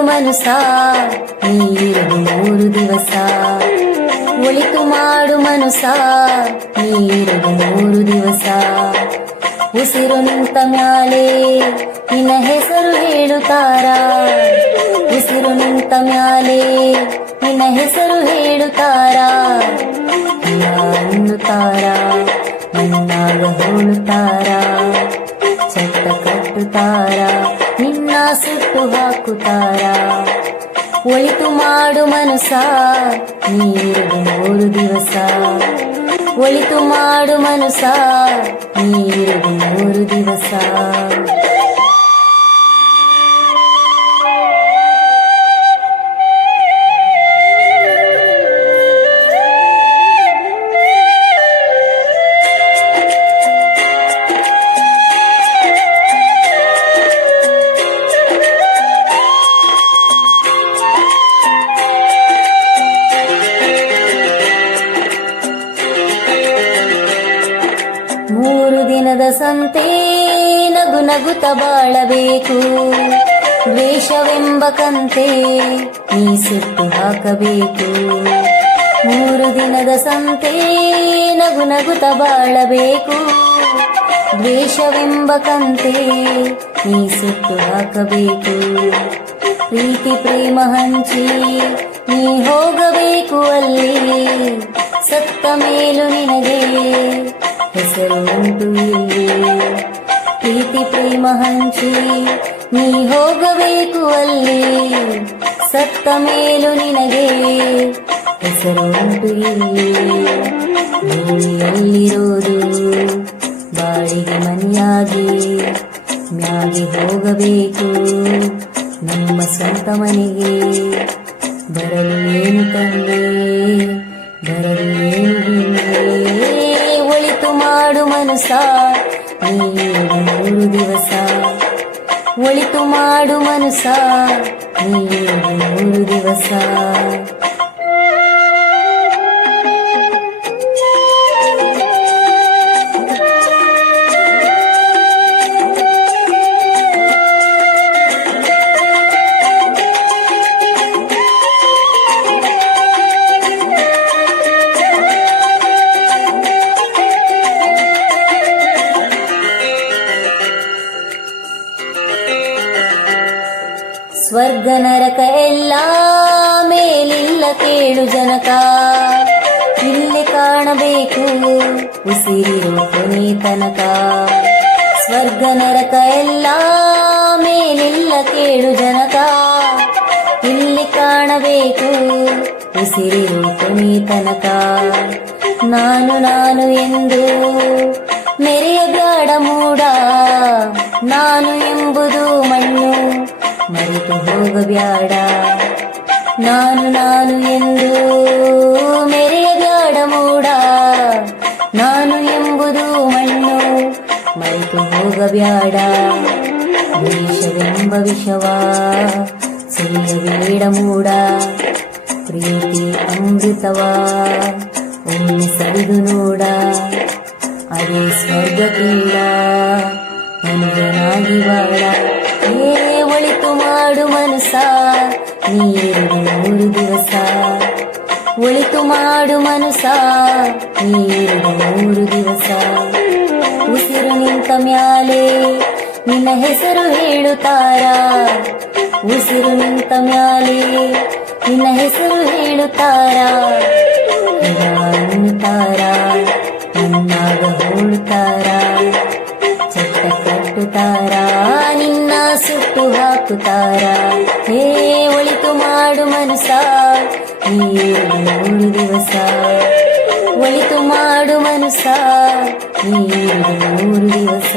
ಮನುಸ ನೀರು ಮೂರು ದಿವಸ. ಒಳಿತು ಮಾಡು ಮನುಸ ನೀರು ಮೂರು ದಿವಸ. ಉಸಿರು ನಿಂತ ಮ್ಯಾಲೆ ನಿನ್ನ ಹೆಸರು ಹೇಳುತ್ತಾರ. ಉಸಿರು ನಿಂತ ಮ್ಯಾಲೆ ನಿನ್ನ ಹೆಸರು ಹೇಳುತ್ತಾರ. ಅನ್ನುತ್ತಾರ ಮನ್ನಾಗ ಹೋಳುತ್ತಾರ ಚಟ್ಟ ಕಟ್ಟುತ್ತಾರ. ನಿನ್ನ ಸುಟ್ಟು ಹಾಕುತ್ತಾರ? ಒಳಿತು ಮಾಡು ಮನಸ ನೀರು ಮೂರು ದಿವಸ. ಒಳಿತು ಮಾಡು ಮನಸ ನೀರು ಮೂರು ದಿವಸ. ದಿನದ ಸಂತೆ ನಗು ನಗುತ ಬಾಳಬೇಕು. ದ್ವೇಷವೆಂಬ ಕಂತೆ ನೀ ಸುಟ್ಟು ಹಾಕಬೇಕು. ಮೂರು ದಿನದ ಸಂತೆ ನಗು ನಗುತ ಬಾಳಬೇಕು. ದ್ವೇಷವೆಂಬ ಕಂತೆ ನೀ ಸುಟ್ಟು ಹಾಕಬೇಕು. ಪ್ರೀತಿ ಪ್ರೇಮ ಹಂಚಿ ನೀ ಹೋಗಬೇಕು ಅಲ್ಲಿ. ಸತ್ತ ಮೇಲೂ ನಿನಗೆ ಹೆಸರು ಉಂಟು ಪ್ರೀತಿ, ಪ್ರೇಮ, ಹಂಚಿ ನೀ ಹೋಗಬೇಕು ಅಲ್ಲಿ. ಸತ್ತ ಮೇಲು ನಿನಗೆ ಹೆಸರು ಉಂಟು ಇಲ್ಲಿ ಭೂಮಿಯಲ್ಲಿರೋದು ಬಾಡಿಗೆ ಮನೆಯಾಗಿ ಮ್ಯಾಗೆ ಹೋಗಬೇಕು. ನಮ್ಮ ಸ್ವಂತ ಮನೆಗೆ ಬರಲು ಏನು ತಂದೆ? ಮಾಡು ಮನುಸ ನೀರು ಮೂರು ದಿವಸ ಒಳಿತು ಮಾಡು ಮನುಸ ನೀರು ಮೂರು ದಿವಸ ಸ್ವರ್ಗ ನರಕ ಎಲ್ಲ ಮೇಲಿಲ್ಲ ಕೇಳು ಜನಕ. ಇಲ್ಲಿ ಕಾಣಬೇಕು ಉಸಿರಿರೋ ಕೊನೆ ತನಕ. ಸ್ವರ್ಗ ನರಕ ಎಲ್ಲ ಮೇಲಿಲ್ಲ ಕೇಳು ಜನಕ. ಇಲ್ಲಿ ಕಾಣಬೇಕು ಉಸಿರಿರೋ ಕೊನೆ ತನಕ. ನಾನು ನಾನು ಎಂದು ಮೆರೆಯಬೇಡ ಮೂಡ. ನಾನು ಎಂಬುದು ಮಣ್ಣು. ಮರೆತು ಹೋಗಬ್ಯಾಡ ನಾನು ನಾನು ಎಂದು ಮೆರೆಯಬ್ಯಾಡ ಮೂಡ. ನಾನು ಎಂಬುದು ಮಣ್ಣು, ಮರೆತು ಹೋಗಬ್ಯಾಡ ವಿಷವೆಂಬ ವಿಷವ ಸುಳ್ಳಬೇಡ ಮೂಡ. ಪ್ರೀತಿ ಅಮೃತವ, ಒಮ್ಮೆ ಸರಿದು ನೋಡ. ಅದೇ ಸ್ವರ್ಗ ಕೀಳ ಮನುಜನಾಗಿ ಬಾಳ ಏ ಒಳಿತು ಮಾಡು ಮನಸ ನೀರಿಗೆ ಮೂರು ದಿವಸ. ಒಳಿತು ಮಾಡು ಮನಸ ನೀರಿಗೆ ಮೂರು ದಿವಸ. ಉಸಿರು ನಿಂತ ಮ್ಯಾಲೆ ನಿನ್ನ ಹೆಸರು ಹೇಳುತ್ತಾರ? ಉಸಿರು ನಿಂತ ಮ್ಯಾಲೆ ನಿನ್ನ ಹೆಸರು ಹೇಳುತ್ತಾರ? ಅನ್ನುತ್ತಾರ ನಿನ್ನಾಗ ಹೋಳುತ್ತಾರ? ಚಟ್ಟ ಕಟ್ಟುತ್ತಾರ ನಿನ್ನ ಸುಟ್ಟು ಹಾಕುತ್ತಾರ? ಹೇ, ಒಳಿತು ಮಾಡು ಮನಸ ನೀರು ಮೂರು ದಿವಸ. ಒಳಿತು ಮಾಡು ಮನಸ ನೀರು ಮೂರು ದಿವಸ.